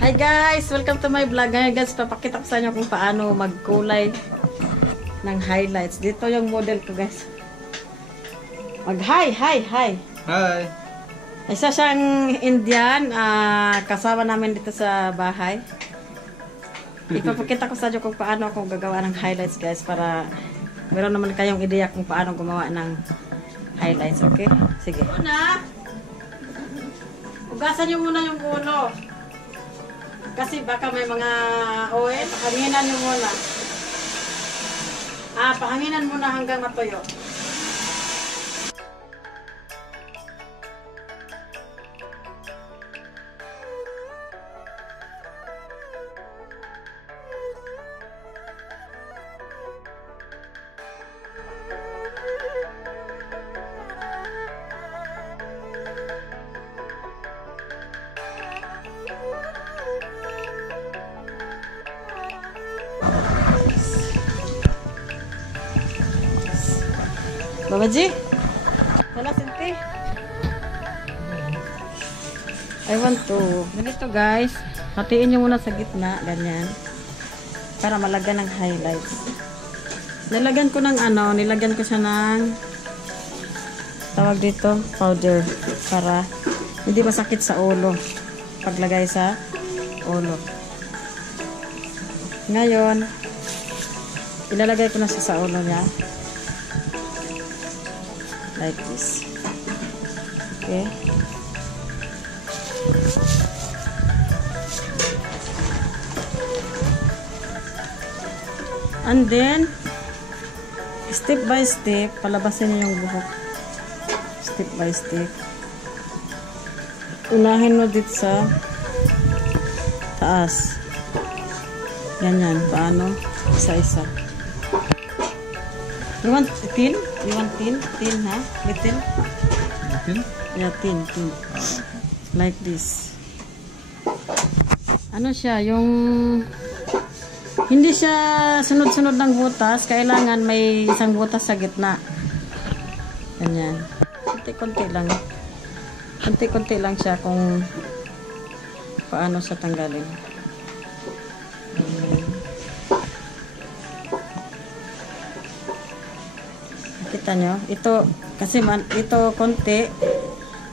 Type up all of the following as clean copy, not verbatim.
Hi guys! Welcome to my vlog. Ngayon guys, papakita ko sa inyo kung paano magkulay ng highlights. Dito yung model ko guys. Hi! Hi! Isa siyang Indian. Kasama namin dito sa bahay. Ipapakita ko sa inyo kung paano ako gagawa ng highlights guys. Para meron naman kayong ideya kung paano gumawa ng highlights. Okay? Sige. Una, hugasan nyo muna yung ulo. Kasi baka may mga oil. Pahanginan nyo muna. Pahanginan muna hanggang matuyo. Babaji? Wala sinti. I want to. Ganito guys. Hatiin nyo muna sa gitna. Ganyan. Para malagyan ng highlights. Nilagyan ko ng nilagyan ko siya ng tawag dito, powder. Para hindi masakit sa ulo. Paglagay sa ulo. Ngayon, ilalagay ko na siya sa ulo niya. Like this. Okay. And then, step by step, palabasin niyo yung buhok. Step by step. Unahin mo dito sa taas. Ganyan. Paano? Isa-isa. You want thin? You want thin? Thin, ha? Little? Thin? Yeah, thin. Like this. Ano siya? Yung hindi siya sunod-sunod ng butas. Kailangan may isang butas sa gitna. Ganyan. Konti-konti lang. Konti-konti lang siya kung paano siya tanggalin. Kita nyo? Ito, kasi ito konti,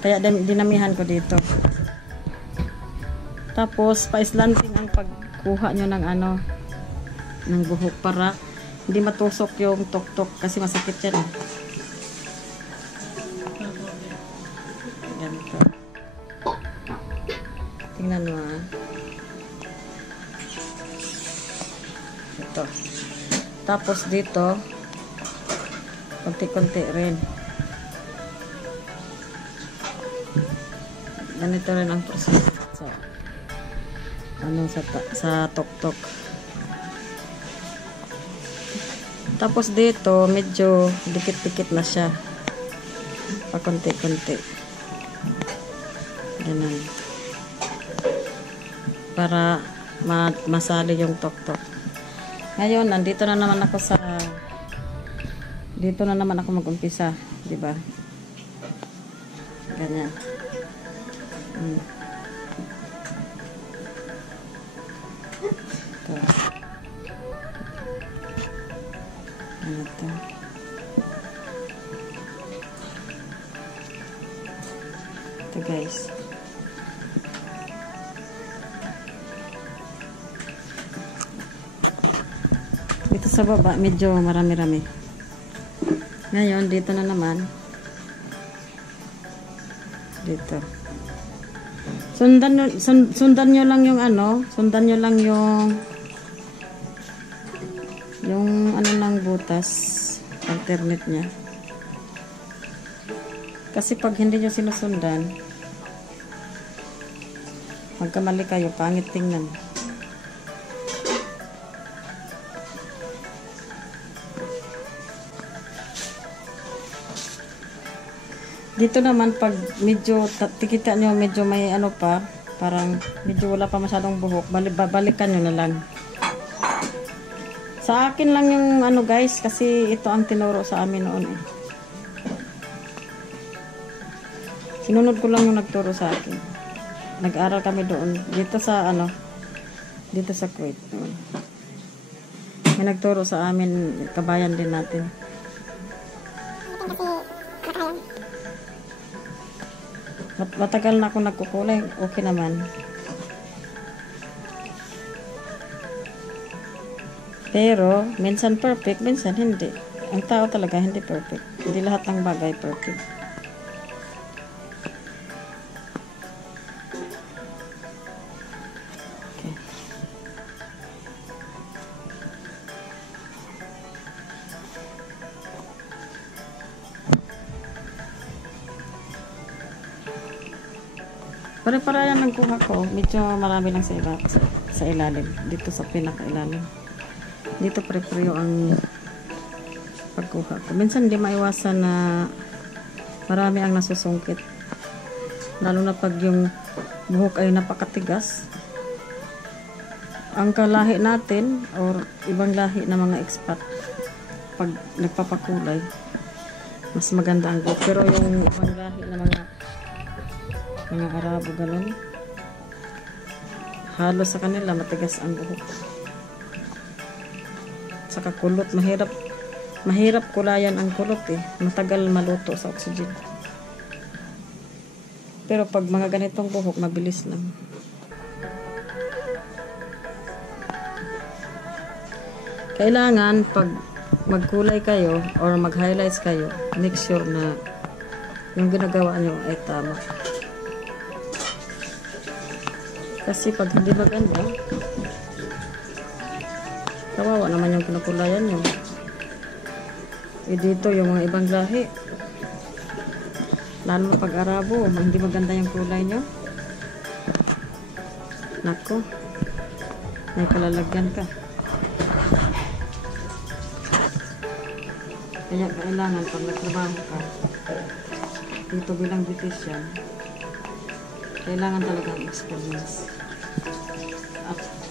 kaya dinamihan ko dito. Tapos, pa-slanting ang pagkuha nyo ng ng buhok para hindi matusok yung tok-tok kasi masakit yan. Ganito. Tingnan mo ha. Ito. Tapos dito, konti-konti rin. Ganito rin ang proseso sa tok-tok. Tapos dito, medyo dikit-dikit na siya. Pa konti-konti. Ganun. Para masali yung tok-tok. Ngayon, nandito na naman ako dito na naman ako mag-umpisa, di ba? Ganyan. Ito. Ano ito? Ito guys. Dito sa baba, medyo marami-rami. Ngayon, dito na naman. Dito. Sundan nyo lang yung sundan nyo lang yung ng butas. Alternate niya. Kasi pag hindi nyo sinusundan, magkamali kayo, pangit tingnan. Dito naman pag medyo tikita nyo medyo may pa, parang medyo wala pa masyadong buhok, babalikan nyo na lang. Sa akin lang yung guys, kasi ito ang tinuro sa amin noon eh. Sinunod ko lang yung nagturo sa akin. nag-aral kami doon. Dito sa ano, dito sa Kuwait. May nagturo sa amin, kabayan din natin. Matagal na ako nagkukulay. Okay naman. Pero, minsan perfect, minsan hindi. Ang tao talaga hindi perfect. Hindi lahat ng bagay perfect. Okay. Pare-para yan ang kuha ko. Medyo marami lang sa ilalim. Dito sa pinaka-ilalim. Dito pare-pareho ang pagkuha ko. Minsan hindi maiwasan na marami ang nasusungkit. Lalo na pag yung buhok ay napakatigas. Ang kalahi natin or ibang lahi na mga expat pag nagpapakulay mas maganda ang buhok. Pero yung ibang lahi na mga Arabo galon, halos sa kanila matigas ang buhok. Saka kulot, mahirap kulayan ang kulot eh. Matagal maluto sa oxygen. Pero pag mga ganitong buhok, mabilis lang. Kailangan pag magkulay kayo or mag-highlights kayo, make sure na yung ginagawa nyo ay tama. Kasi pag hindi maganda, kawawa naman yung pinakulayan nyo. E dito yung mga ibang lahi, lalo na pag Arabo, hindi maganda yung kulay nyo. Nako, may kalalagyan ka. Kaya kailangan pag nagtrabaho ka dito bilang beautician, kailangan talaga ang experience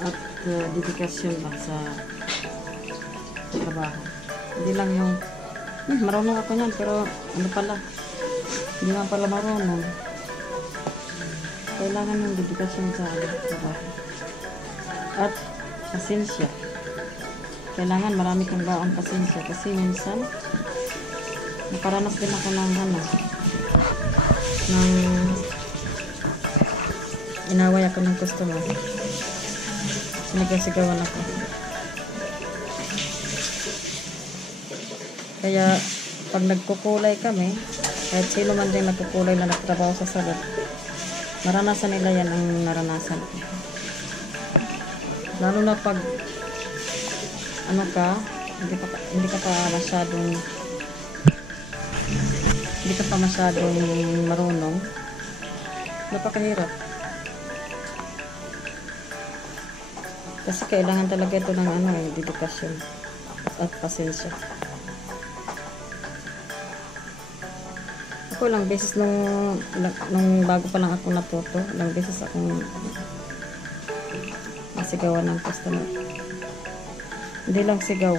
at dedikasyon ba sa trabaho. Hindi lang yung marunong ako niyan pero ano pala, hindi nga pala marunong. Kailangan yung dedikasyon sa trabaho at pasensya. Kailangan marami kang baong pasensya kasi minsan nakaranas din ako ng inaway ako ng customer. Nagasigawan ako. Kaya pag nagkukulay kami, kahit sino man din nagkukulay na nagtrabaho sa salon, maranasan nila yan ang naranasan ko. Lalo na pag ano ka, hindi ka pa masyadong marunong, napakahirap. Kasi kailangan talaga ito ng dedikasyon at pasensya. Ako lang beses nung bago pa lang ako natuto, lang beses akong masigawan ng customer. Hindi lang sigaw.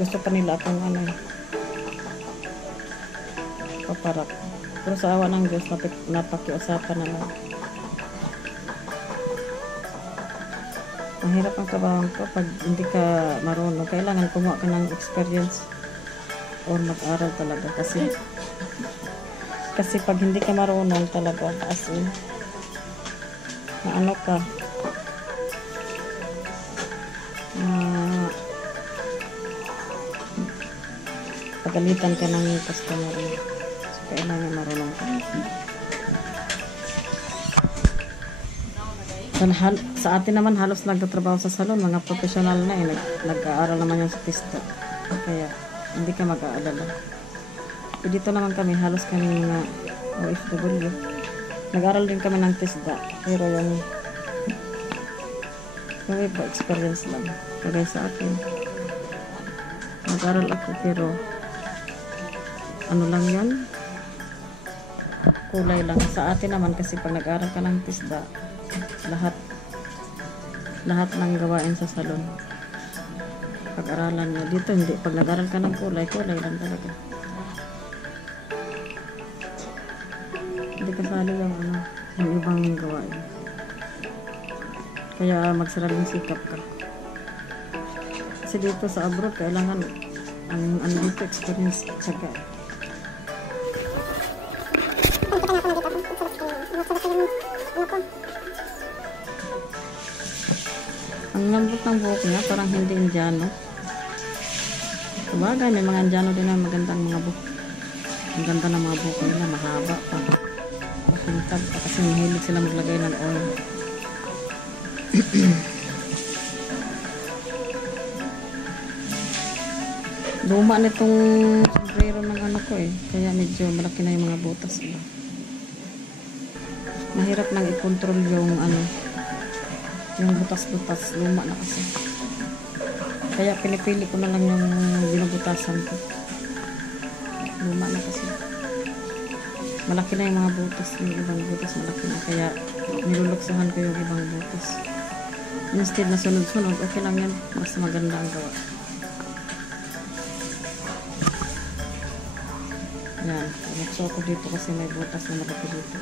Gusto pa nila akong paparak. Pero sa awa ng Diyos, napakiusapan naman. Mahirap ang trabaho ko pag hindi ka marunong. Kailangan kumuha ka ng experience or mag-aral talaga. Kasi pag hindi ka marunong talaga, as in, na ano ka, pagalitan ka ng customer. So, kailangan marunong ka. Sa atin naman halos nagtatrabaho sa salon, mga professional na nag-aaral naman yung sa pista. Kaya hindi ka mag-aalala. Dito naman kami, halos kami mga OFW. Nag-aaral din kami ng TESDA. Pero yung iba experience lang. Kagaya sa akin. Nag-aaral ako pero ano lang yan? Kulay lang. Sa atin naman kasi pag nag-aaral ka ng TESDA, lahat ng gawain sa salon pag-aralan nyo. Dito hindi, pag nag-aral ka ng kulay lang talaga. Hindi kasali yung yung ibang gawain. Kaya magsaraling sikap ka. Kasi dito sa abroad, kailangan ang ano dito, experience at saka. Ang lambot ng buhok niya, parang hindi Indiano. Sabagay, may mga Indiano din na magandang mga buhok. Ang ganda ng mga buhok nila, mahaba pa. Makintab pa kasi mahilig sila maglagay ng oil. Luma nitong sombrero ng ano ko eh. Kaya medyo malaki na yung mga butas. Mahirap nang i-control yung ano, yung butas-butas. Luma na kasi. Kaya pinipili ko na lang yung binubutasan ko. Luma na kasi. Malaki na yung mga butas. Yung ibang butas malaki na. Kaya niluluksahan ko yung ibang butas. Instead na sunod-sunod, okay lang yan. Mas maganda ang gawa. Yan. Lumukso ko dito kasi may butas na malaki dito.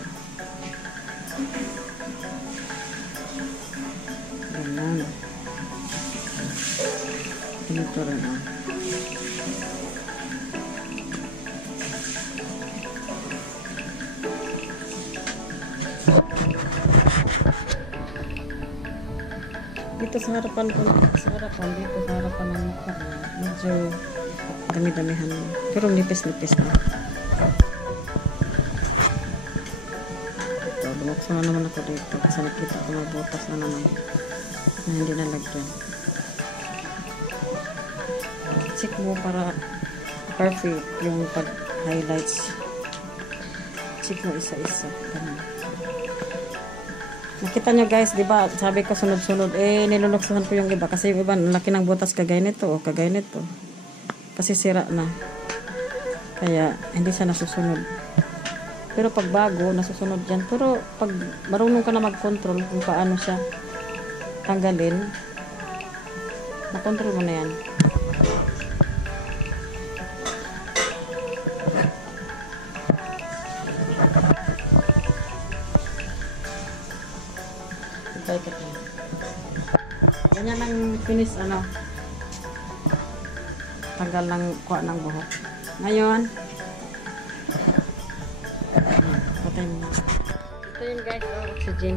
Ganyan. Ganito rin. Dito sa harapan ko, dito sa harapan ng mukha, medyo dami-damihan. Pero nipis-nipis na. Ito, bumukso na naman ako dito kasi nakita ko may butas na naman na hindi nalagyan. Check mo para perfect yung pag-highlights. Check mo isa-isa. Nakita nyo guys, di ba? Sabi ko sunod-sunod, niluluksuhan ko yung iba kasi yung iba, laki ng butas kagaya nito o kagaya nito. Kasi sira na. Kaya hindi siya nasusunod. Pero pag bago, nasusunod yan. Pero pag marunong ka na mag-control kung paano siya tanggalin, makontrol mo na yan. Ganyan ang finish ano, tanggal ng kuha ng buhok. Ngayon patay mo. Ito yun guys, oxygen.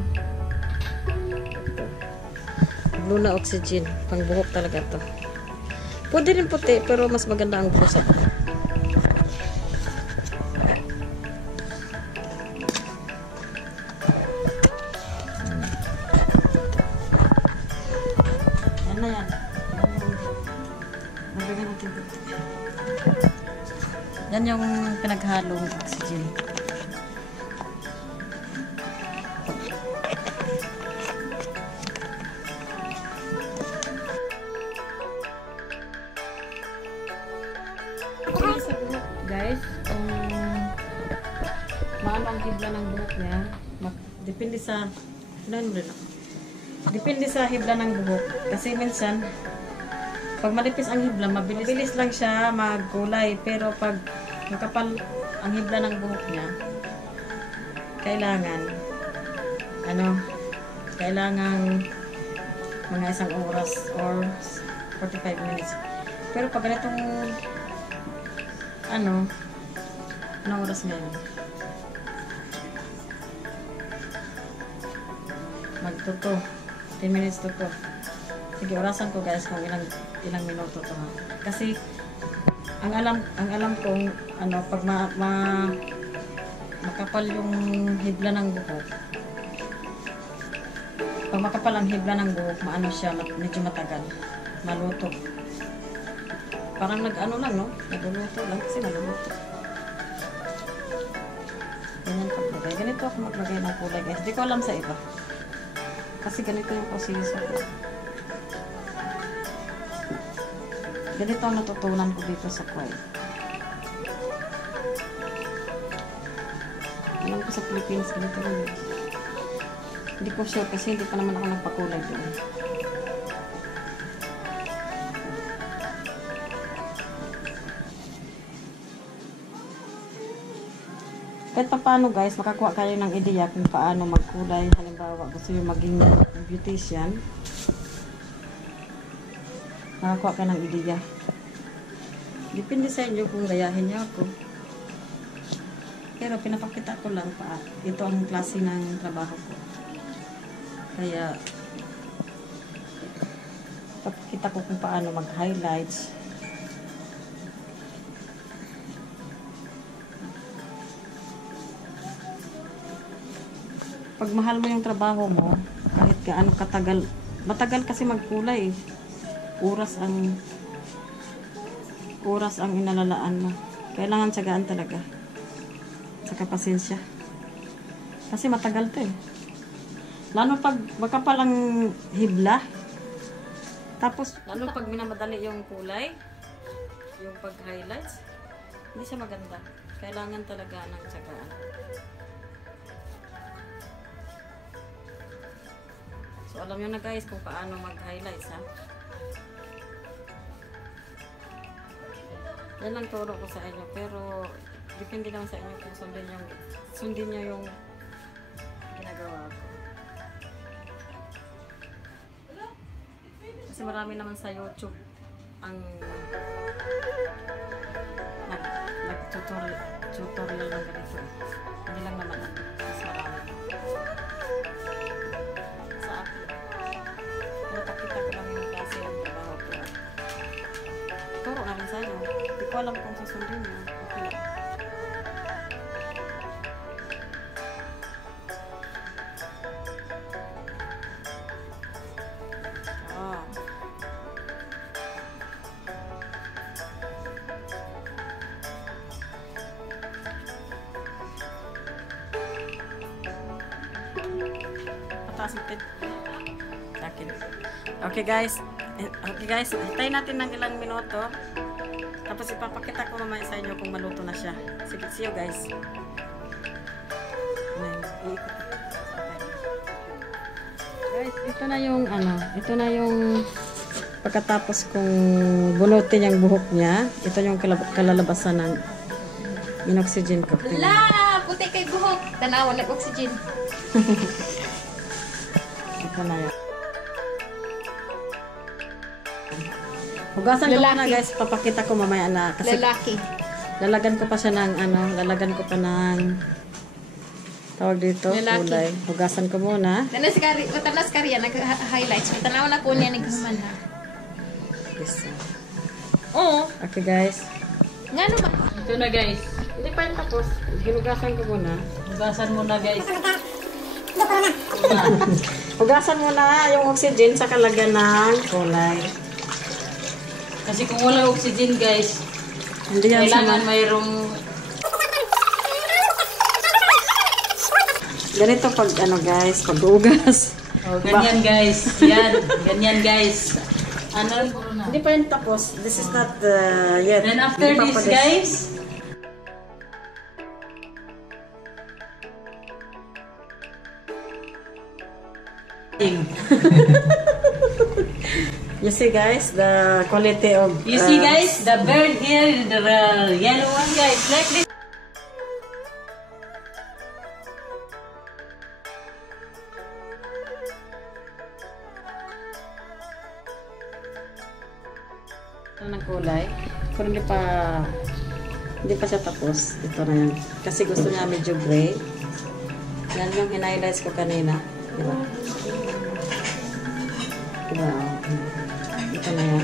Blue na oxygen, pang buhok talaga to. Pwede rin puti pero mas maganda ang buhok sa buhok. Yan yung pinaghalong oxygen. Guys, kung maano ang hibla ng buhok niya, depende sa depende sa hibla ng buhok. Kasi minsan pag malipis ang hibla, mabilis lang siya magkulay. Pero pag makapal ang hibla ng buhok niya, kailangan mga 1 oras or 45 minutes. Pero pag ganitong anong oras ngayon? Magtuto. 10 minutes to to. Sige, orasan ko guys kung ilang minuto to ha. Kasi ang alam kong pag makapal yung hibla ng buhok. Pag makapal ang hibla ng buhok, maano siya, medyo matagal. Maluto. Parang lang, no? Nagluluto lang kasi maluluto. Ganyan paglagay. Ganito ako maglagay ng kulay guys. Di ko alam sa iba. Kasi ganito yung proseso ko. Ganito ang natutunan ko dito sa Kuwait. Alam ko sa Philippines, ganito rin. Hindi ko sure kasi hindi pa naman ako nagpakulay doon. Kahit pa paano guys, makakuha kayo ng ideya kung paano magkulay. Halimbawa, gusto nyo maging beautician. Makakuha ka ng ideya. Depende sa inyo kung gayahin nyo ako. Pero pinapakita ko lang pa. Ito ang klase ng trabaho ko. Kaya, papakita ko kung paano mag-highlights. Pag mahal mo yung trabaho mo, kahit gaano katagal, matagal kasi magkulay eh. Oras ang inalalaan mo. Kailangan tiyagaan talaga. Saka pasensya. Kasi matagal to eh. Lalo pag magkapal ang hibla. Tapos, lalo pag minamadali yung kulay, yung pag-highlights, hindi siya maganda. Kailangan talaga ng tiyagaan. So, alam nyo na guys kung paano mag-highlights ha. Yan lang turo ko sa inyo. Pero, depende naman sa inyo kung sundin nyo yung ginagawa ko. Kasi marami naman sa YouTube ang nag-tutorial ng ganito. Hindi lang naman. Mas marami. Napakita ko lang yung klase ng trabaho ko. Turo namin sa inyo. Hindi ko alam kung susundin nyo. Okay lang. Pataas yung pin. Okay guys, hintayin natin ng ilang minuto. Tapos ipapakita ko mamaya sa inyo kung maluto na siya. Sige, see you guys. Guys, ito na yung pagkatapos kong bunutin yung buhok niya. Ito yung kalalabasan ng inoxygen ko. La, puti kay buhok. Tanawan nag-oxygen. Ito na yun. Hugasan ko na guys, papakita ko mamaya na kasi Lalaki. lalagyan ko pa siya ng lalagyan ko pa ng tawag dito, Lalaki. kulay. Hugasan ko muna. Tanas kariya nag-highlights. Tanawan ako niya naghuman ha. Yes. Oo. Okay guys. Nga naman. Ito na guys. Hindi pa yun tapos. Hinugasan ko muna. Hugasan mo na guys. Hugasan muna yung oxygen sa kalagyan ng kulay. Kasi kung wala oxygen guys, Hindi yan kailangan sama. mayroong Ganito pag guys, pag-ugas. ganyan guys. Yan. Ganyan guys. Ano? Hindi pa yun tapos. This is not yet. Then after Hindi pa this pa guys, You see guys, the quality of... you see guys, the bird here, the yellow one guys, like this. ng kulay. Kung hindi pa siya tapos. Ito na yan. Kasi gusto niya medyo gray. Yan yung hinighlights ko kanina. Diba? Diba? Ito na yan.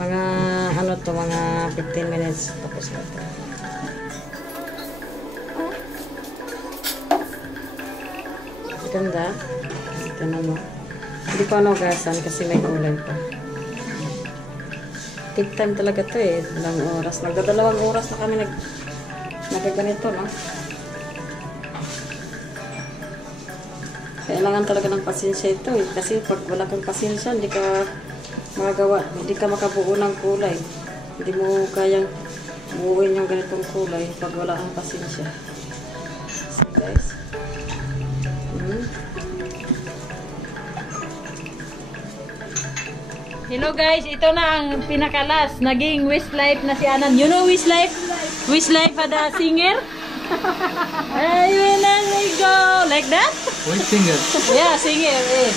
Mga mga 15 minutes tapos na ito. Ganda. Ito na mo. Hindi ko gasan kasi may kulay pa. Take time talaga to eh. Ilang oras. Nagdadalawang oras na kami nagaganito, no? Kailangan talaga ng pasensya ito eh. Kasi pag wala kang pasensya, hindi ka magagawa, hindi ka makabuo ng kulay. Hindi mo kayang buuin yung ganitong kulay pag wala kang pasensya. So guys. Hello guys, ito na ang pinakalas. Naging Westlife na si Anan. You know Westlife? Westlife the singer? Ay, when I go. Like that? Which singer? Yeah, singer. Eh.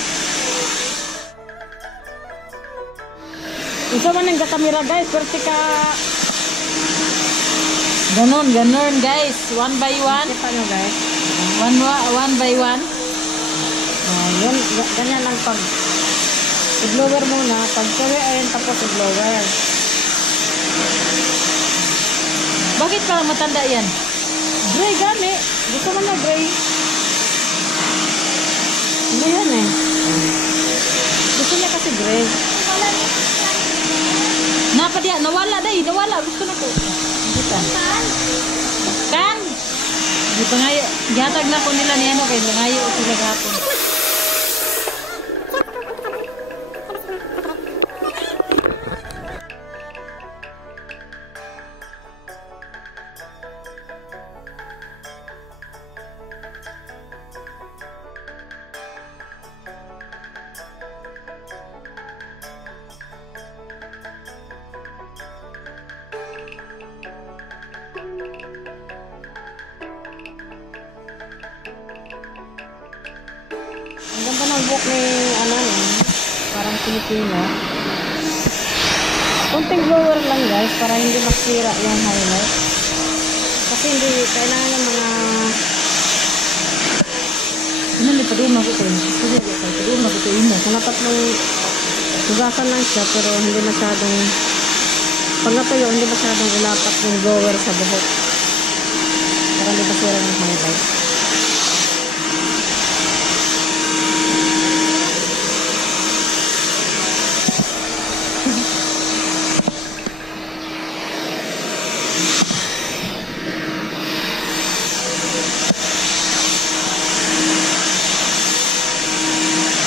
Isa man ang kamera guys, pero ka Ganon guys. One by one. paano guys? One by one. Yun, ganyan lang pag i-blower muna, pag kaya ayun tapos i-blower. Bakit parang matanda yan? Gray gani, gusto mo na gray. Hindi yan eh. Gusto niya kasi gray. Napa dia? Nawala day. Nawala. Gusto na ko. Kan? Di pa ngayon. Gatag na ko nila ni ano. Kaya ngayon sila gapon. Ang ganda ng buhok ni ano eh, parang Pilipino. Kunting blower lang guys para hindi masira yung highlight. Kasi hindi kailangan ng mga Ano ni padung ako ko. Sige, padung ako ko imo. dapat mong hugasan lang siya pero hindi masyadong pag natuyo hindi masyadong ilapat yung blower sa buhok. Para hindi masira yung highlight.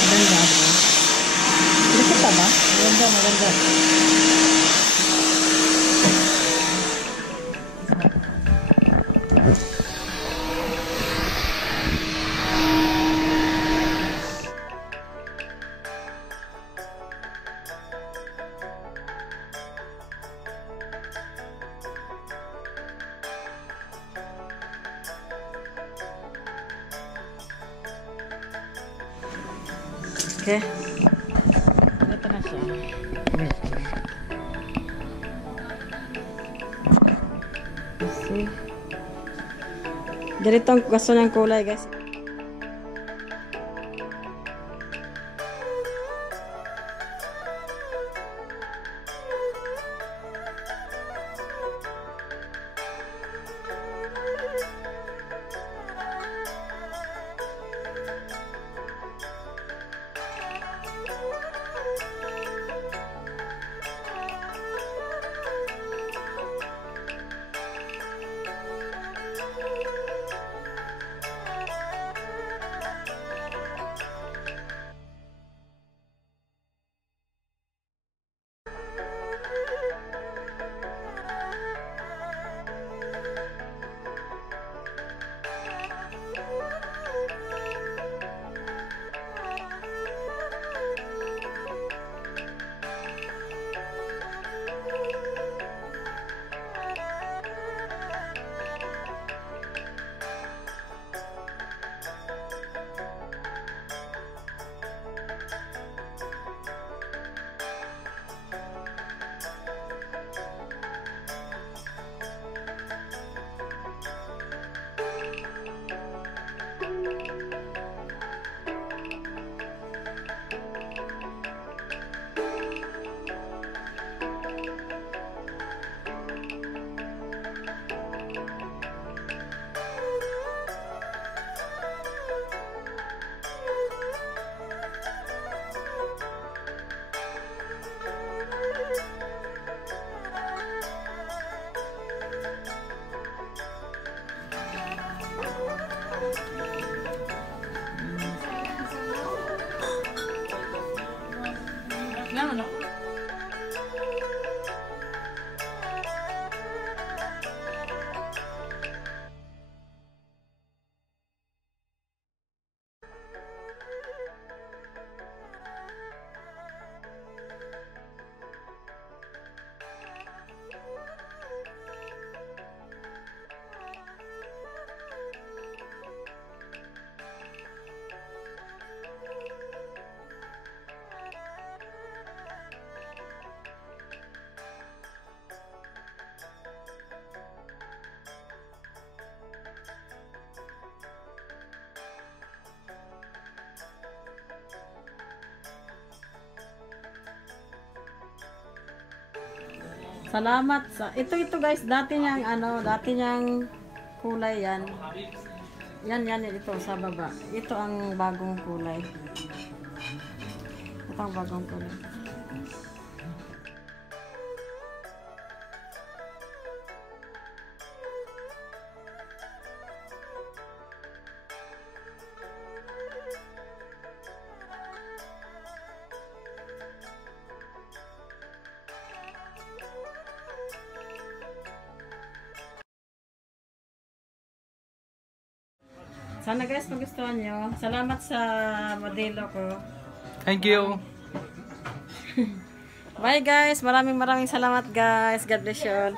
Maganda ba? Nakita ba? Maganda. Okay. Ito na siya. Kasi ganito ang gusto ng kulay guys. Salamat sa ito guys, dati niyang kulay yan. Yan ito sa baba. Ito ang bagong kulay. Ito ang bagong kulay. Sana guys, magustuhan nyo. Salamat sa modelo ko. Thank you. Bye guys. Maraming salamat guys. God bless you all.